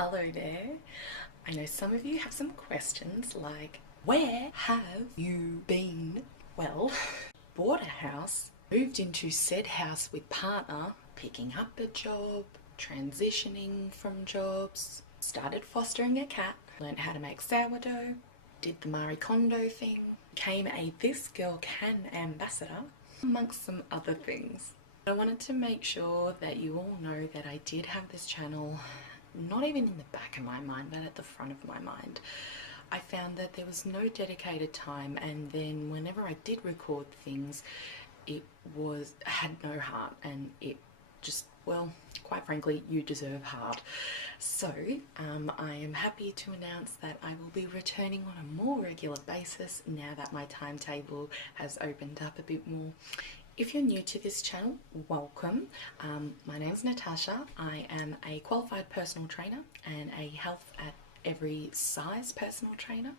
Hello there. I know some of you have some questions like, where have you been? Well, bought a house, moved into said house with partner, picking up a job, transitioning from jobs, started fostering a cat, learned how to make sourdough, did the Marie Kondo thing, became a This Girl Can ambassador, amongst some other things. I wanted to make sure that you all know that I did have this channel not even in the back of my mind, but at the front of my mind. I found that there was no dedicated time, and then whenever I did record things, it had no heart, and it just, well, quite frankly, you deserve heart. So I am happy to announce that I will be returning on a more regular basis now that my timetable has opened up a bit more. If you're new to this channel, welcome. My name's Natasha. I am a qualified personal trainer and a health at every size personal trainer.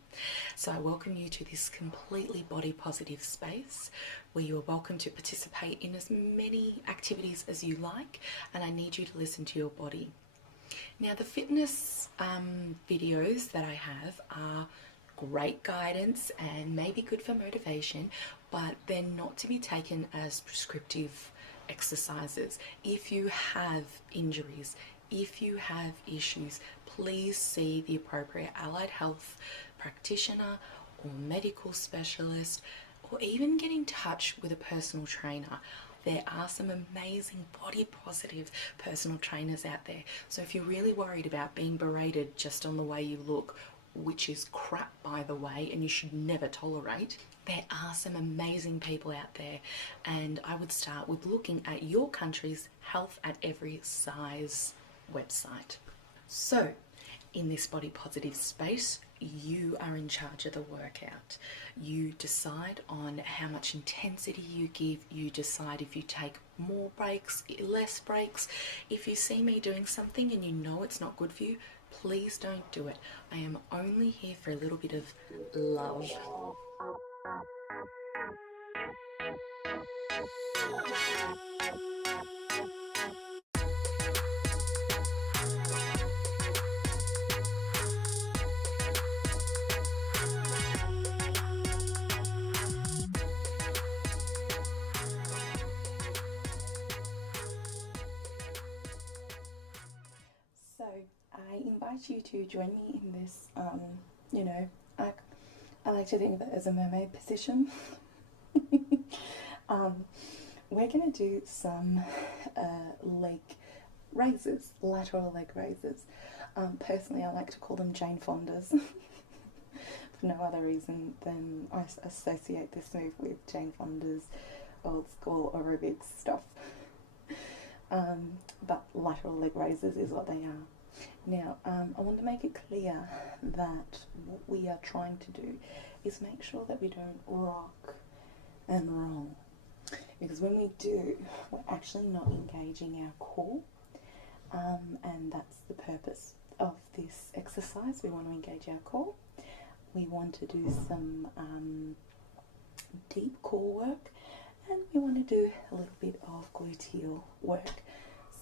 So I welcome you to this completely body positive space where you are welcome to participate in as many activities as you like, and I need you to listen to your body. Now, the fitness videos that I have are great guidance and maybe good for motivation, but they're not to be taken as prescriptive exercises. If you have injuries, if you have issues, please see the appropriate allied health practitioner or medical specialist, or even get in touch with a personal trainer. There are some amazing body positive personal trainers out there. So if you're really worried about being berated just on the way you look, which is crap by the way, and you should never tolerate, there are some amazing people out there, and I would start with looking at your country's Health at Every Size website. So in this body positive space, you are in charge of the workout. You decide on how much intensity you give. You decide if you take more breaks, less breaks. If you see me doing something and you know it's not good for you, please don't do it. I am only here for a little bit of love. So I invite you to join me in this, I like to think of it as a mermaid position. We're going to do some leg raises, lateral leg raises. Personally, I like to call them Jane Fondas for no other reason than I associate this move with Jane Fonda's old school aerobics stuff. But lateral leg raises is what they are. Now, I want to make it clear that what we are trying to do is make sure that we don't rock and roll. Because when we do, we're actually not engaging our core, and that's the purpose of this exercise. We want to engage our core. We want to do some deep core work, and we want to do a little bit of gluteal work.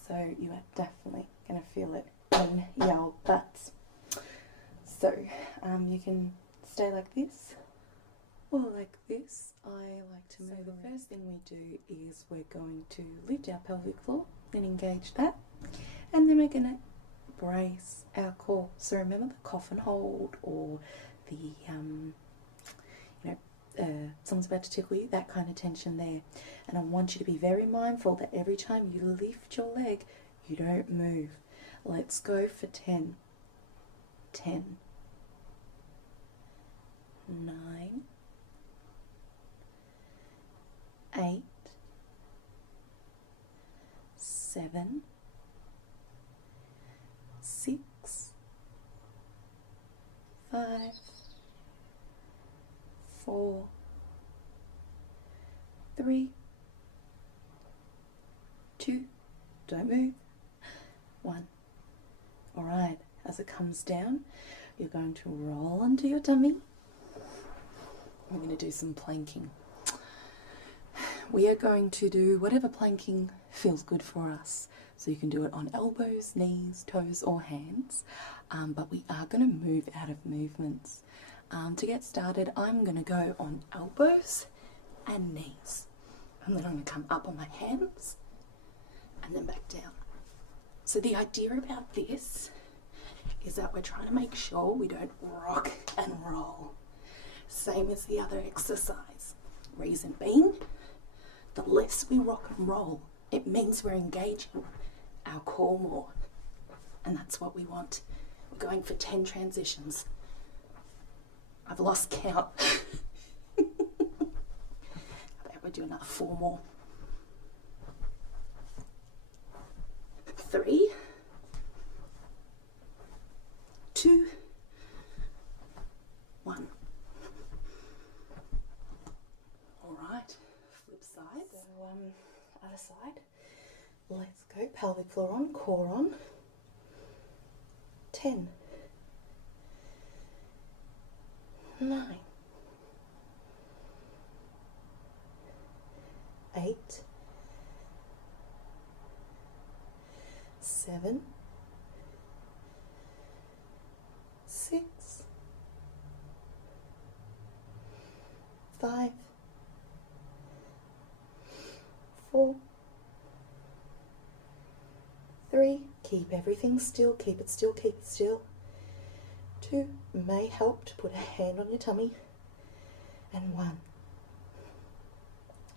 So you are definitely going to feel it in your butts. So you can stay like this or like this. I like to move. So the first thing we do is we're going to lift our pelvic floor and engage that, and then we're going to brace our core. So remember the coffin hold, or the someone's about to tickle you, that kind of tension there. And I want you to be very mindful that every time you lift your leg, you don't move. Let's go for 10. 10. 9. 8. 7. 6. 5. 4. 3. 2. Don't move. 1. Alright, as it comes down, you're going to roll onto your tummy. We're going to do some planking. We are going to do whatever planking feels good for us. So you can do it on elbows, knees, toes or hands, but we are going to move out of movements. To get started, I'm going to go on elbows and knees, and then I'm going to come up on my hands and then back down. So the idea about this is that we're trying to make sure we don't rock and roll. Same as the other exercise. Reason being, the less we rock and roll, it means we're engaging our core more. And that's what we want. We're going for 10 transitions. I've lost count. I bet we'll do another 4 more. 3, 2, 1. All right, flip side. So other side. Let's go. Pelvic floor on, core on. 10, 9, 8, 7, 6, 5, 4, 3, keep everything still, keep it still, keep it still. 2, may help to put a hand on your tummy. And 1.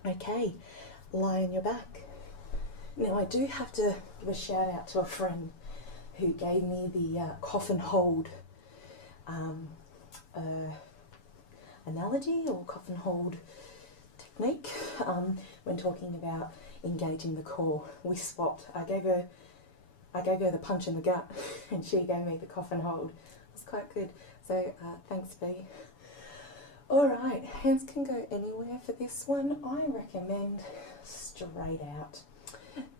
Okay, lie on your back. Now I do have to give a shout out to a friend who gave me the coffin hold analogy or coffin hold technique when talking about engaging the core. We swapped. I gave her the punch in the gut and she gave me the coffin hold. It was quite good. So thanks, B. Alright, hands can go anywhere for this one. I recommend straight out.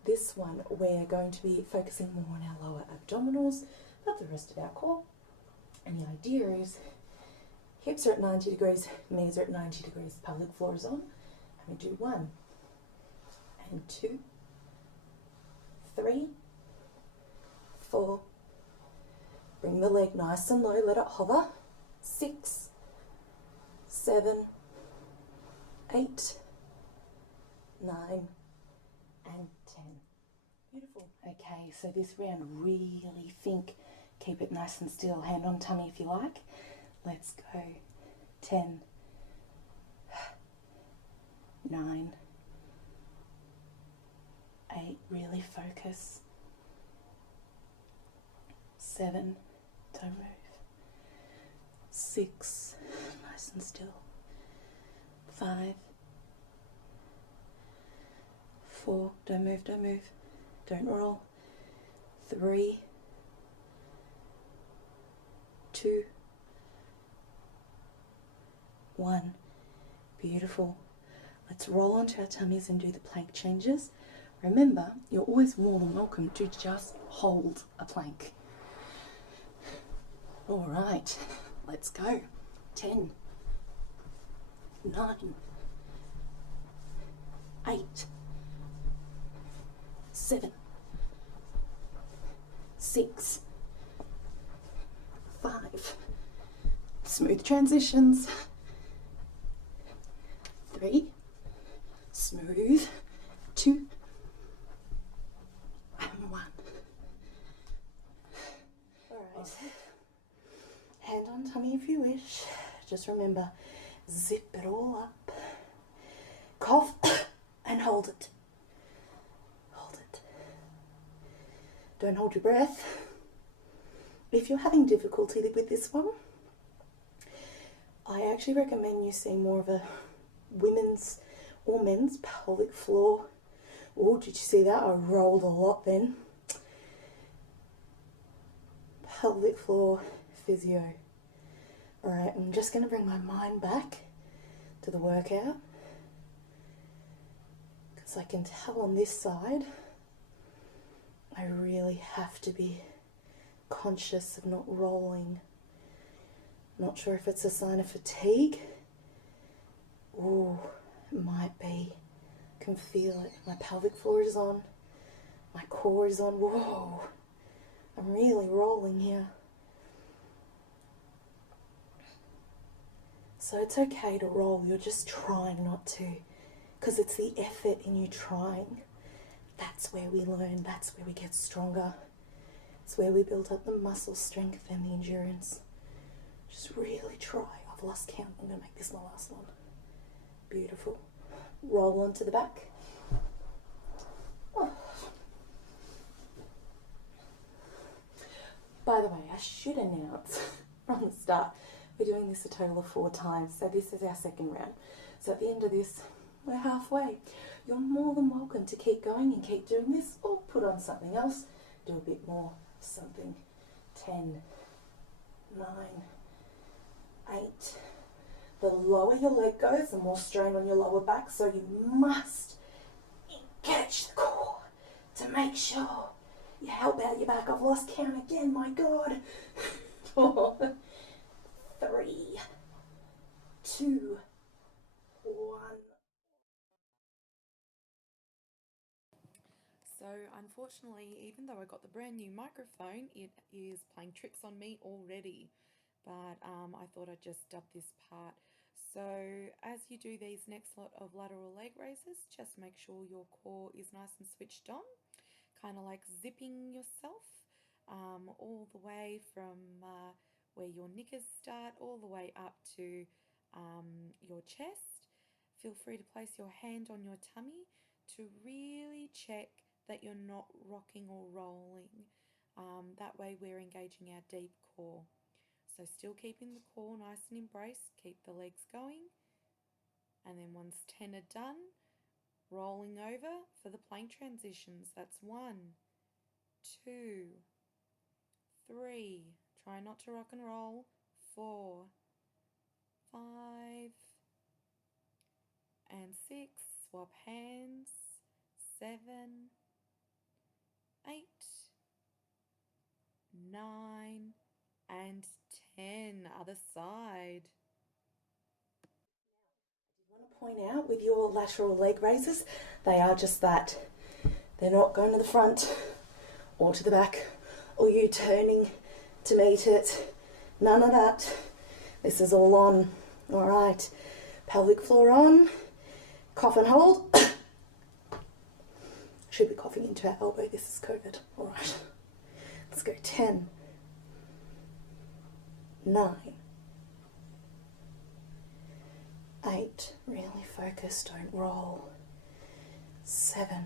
This one we're going to be focusing more on our lower abdominals, but the rest of our core. And the idea is hips are at 90 degrees, knees are at 90 degrees, pelvic floor is on. And we do 1 and 2, 3, 4. Bring the leg nice and low, let it hover. 6, 7, 8, 9, and 10. Beautiful. Okay, so this round, really think, keep it nice and still. Hand on tummy if you like. Let's go. 10, 9, 8, really focus. 7, don't move. 6, nice and still. 5, 4, don't move, don't move, don't roll. 3, 2, 1. Beautiful. Let's roll onto our tummies and do the plank changes. Remember, you're always more than welcome to just hold a plank. All right, let's go. 10, 9, 8, 7, 6, 5. Smooth transitions. 3, smooth. 2, and 1. All right. Hand on tummy if you wish. Just remember, zip it all up. Cough and hold it. Hold it. Don't hold your breath. If you're having difficulty with this one, I actually recommend you see more of a women's or men's pelvic floor. Oh, did you see that? I rolled a lot then. Pelvic floor physio. Alright, I'm just going to bring my mind back to the workout, because I can tell on this side I really have to be conscious of not rolling. Not sure if it's a sign of fatigue. Oh, it might be. I can feel it. My pelvic floor is on. My core is on. Whoa, I'm really rolling here. So it's okay to roll, you're just trying not to, because it's the effort in you trying. That's where we learn, that's where we get stronger. It's where we build up the muscle strength and the endurance. Just really try. I've lost count, I'm going to make this my last one. Beautiful. Roll onto the back. Oh. By the way, I should announce from the start, we're doing this a total of 4 times, so this is our second round. So at the end of this, we're halfway. You're more than welcome to keep going and keep doing this, or put on something else, do a bit more, something. 10, 9, 8. The lower your leg goes, the more strain on your lower back, so you must engage the core to make sure you help out your back. I've lost count again, my God. 4, 3, 2, 1. So unfortunately, even though I got the brand new microphone, it is playing tricks on me already. But I thought I'd just dub this part. So as you do these next lot of lateral leg raises, just make sure your core is nice and switched on, kind of like zipping yourself all the way from where your knickers start all the way up to your chest. Feel free to place your hand on your tummy to really check that you're not rocking or rolling. That way we're engaging our deep core. So still keeping the core nice and embraced, keep the legs going. And then once 10 are done, rolling over for the plank transitions. That's 1, 2, 3. Try not to rock and roll. 4, 5, and 6. Swap hands. 7, 8, 9, and 10. Other side. I want to point out with your lateral leg raises, they are just that. They're not going to the front or to the back or you turning to meet it. None of that. This is all on. All right. Pelvic floor on. Cough and hold. Should be coughing into our elbow. This is COVID. All right. Let's go. 10, 9, 8. Really focus. Don't roll. 7,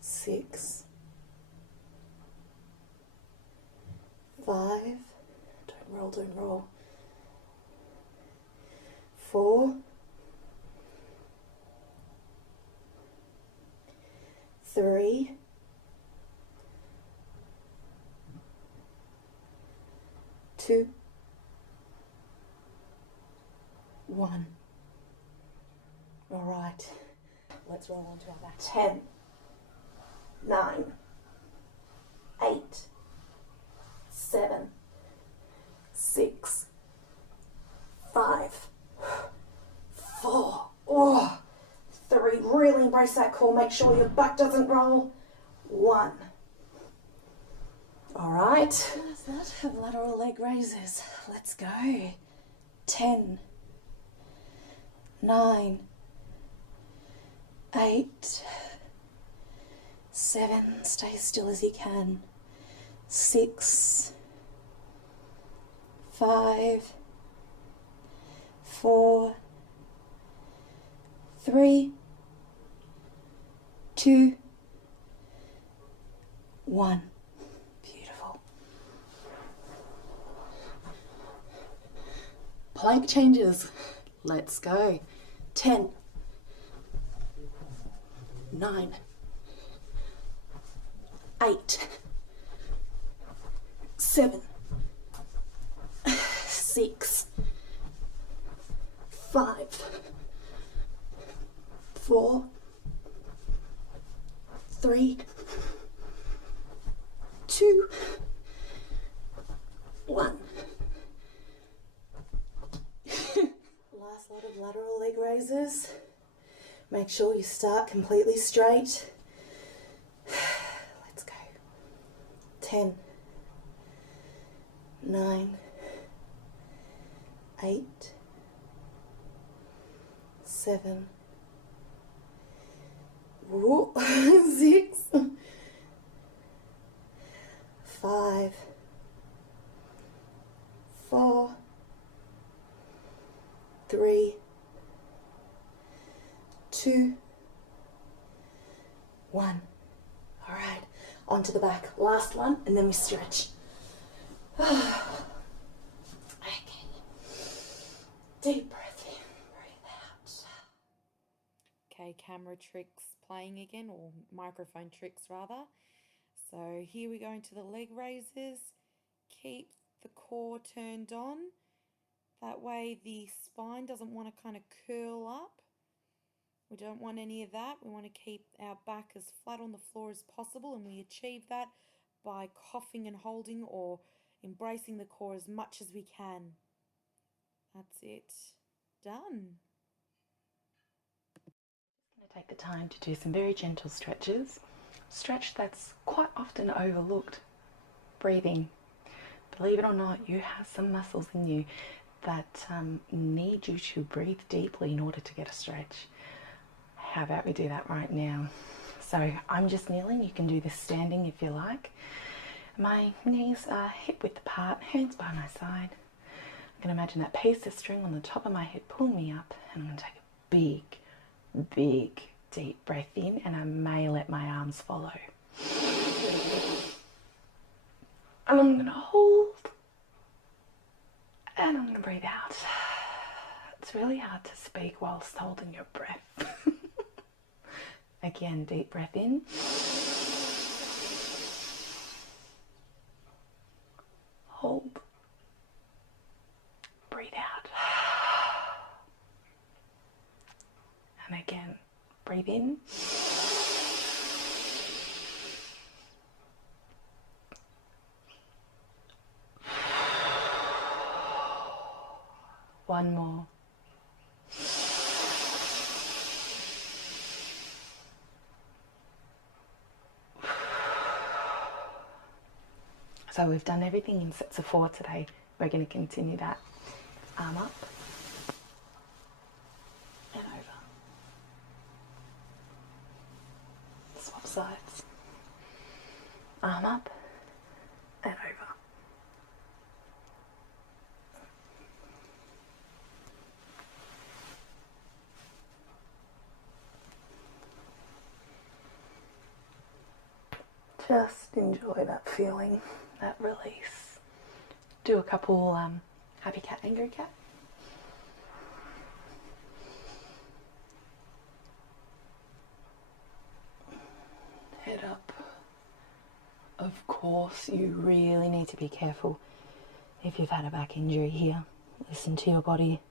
6, 5. Don't roll. 4, 3, 2, 1. All right, let's roll onto our back. 10, 9, 8, 7, 6, 5, 4, 3. Really embrace that core. Make sure your back doesn't roll. 1. All right. Last lot of lateral leg raises. Let's go. 10, 9, 8, 7. Stay as still as you can. 6, 5, 4, 3, 2, 1. Beautiful. Plank changes. Let's go. 10, 9, 8, 7, 6, 5, 4, 3, 2, 1. Last lot of lateral leg raises. Make sure you start completely straight. Let's go. 10, 9, 8, 7, 6, 5, 4, 3, 2, 1. All right, onto the back. Last one, and then we stretch. Okay. Deep breath in, breathe out. Okay, camera tricks playing again, or microphone tricks rather. So here we go into the leg raises. Keep the core turned on. That way the spine doesn't want to kind of curl up. We don't want any of that. We want to keep our back as flat on the floor as possible, and we achieve that by coughing and holding or embracing the core as much as we can. That's it. Done. I'm going to take the time to do some very gentle stretches. Stretch that's quite often overlooked. Breathing. Believe it or not, you have some muscles in you that need you to breathe deeply in order to get a stretch. How about we do that right now? So I'm just kneeling. You can do this standing if you like. My knees are hip width apart, hands by my side. I'm going to imagine that piece of string on the top of my head pulling me up, and I'm going to take a big, big, deep breath in, and I may let my arms follow. And I'm going to hold, and I'm going to breathe out. It's really hard to speak whilst holding your breath. Again, deep breath in. Hold. Breathe out. And again, breathe in. One more. So we've done everything in sets of 4 today. We're going to continue that. Arm up and over. Swap sides. Arm up and over. Just enjoy that feeling, that release. Do a couple happy cat, angry cat. Head up. Of course, you really need to be careful if you've had a back injury here. Listen to your body.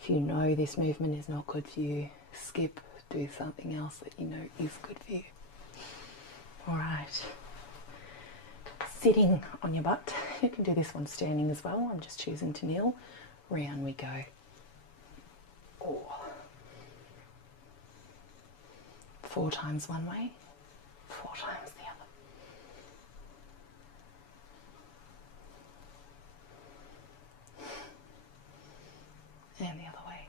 If you know this movement is not good for you, skip, do something else that you know is good for you. Alright, sitting on your butt. You can do this one standing as well. I'm just choosing to kneel. Round we go. Oh. 4 times one way, 4 times the other. And the other way.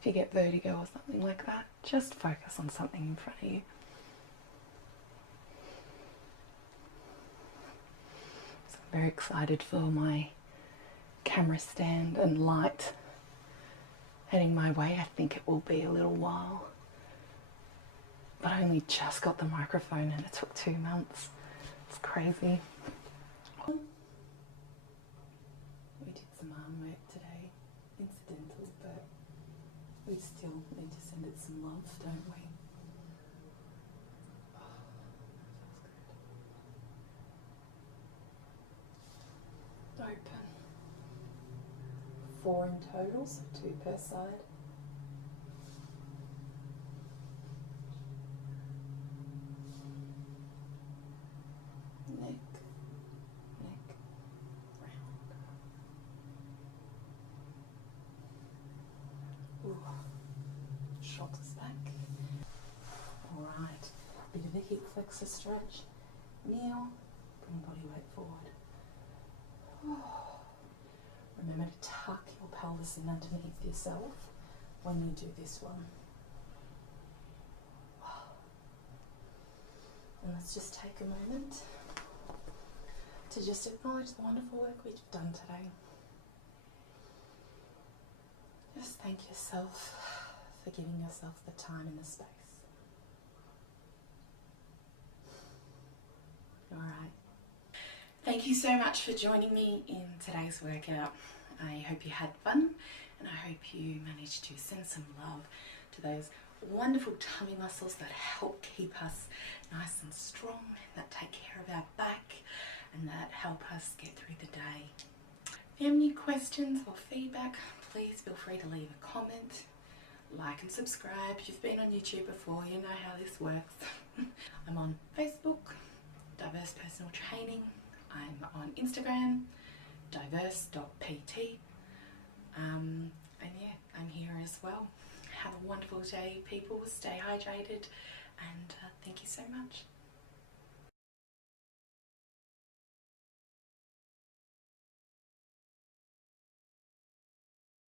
If you get vertigo or something like that, just focus on something in front of you. Very excited for my camera stand and light heading my way. I think it will be a little while, but I only just got the microphone and it took 2 months. It's crazy. We did some arm work today, incidental, but we still need to send it some love, don't we? Open. 4 in total, so 2 per side. Neck, round. Ooh. Shoulders back. flexor stretch. Kneel, bring body weight forward. Remember to tuck your pelvis in underneath yourself when you do this one. And let's just take a moment to just acknowledge the wonderful work we've done today. Just thank yourself for giving yourself the time and the space. Alright. Thank you so much for joining me in today's workout. I hope you had fun, and I hope you managed to send some love to those wonderful tummy muscles that help keep us nice and strong, that take care of our back, and that help us get through the day. If you have any questions or feedback, please feel free to leave a comment, like and subscribe. If you've been on YouTube before, you know how this works. I'm on Facebook, Diverse Personal Training. I'm on Instagram, diverse.pt. And yeah, I'm here as well. Have a wonderful day, people. Stay hydrated, and thank you so much.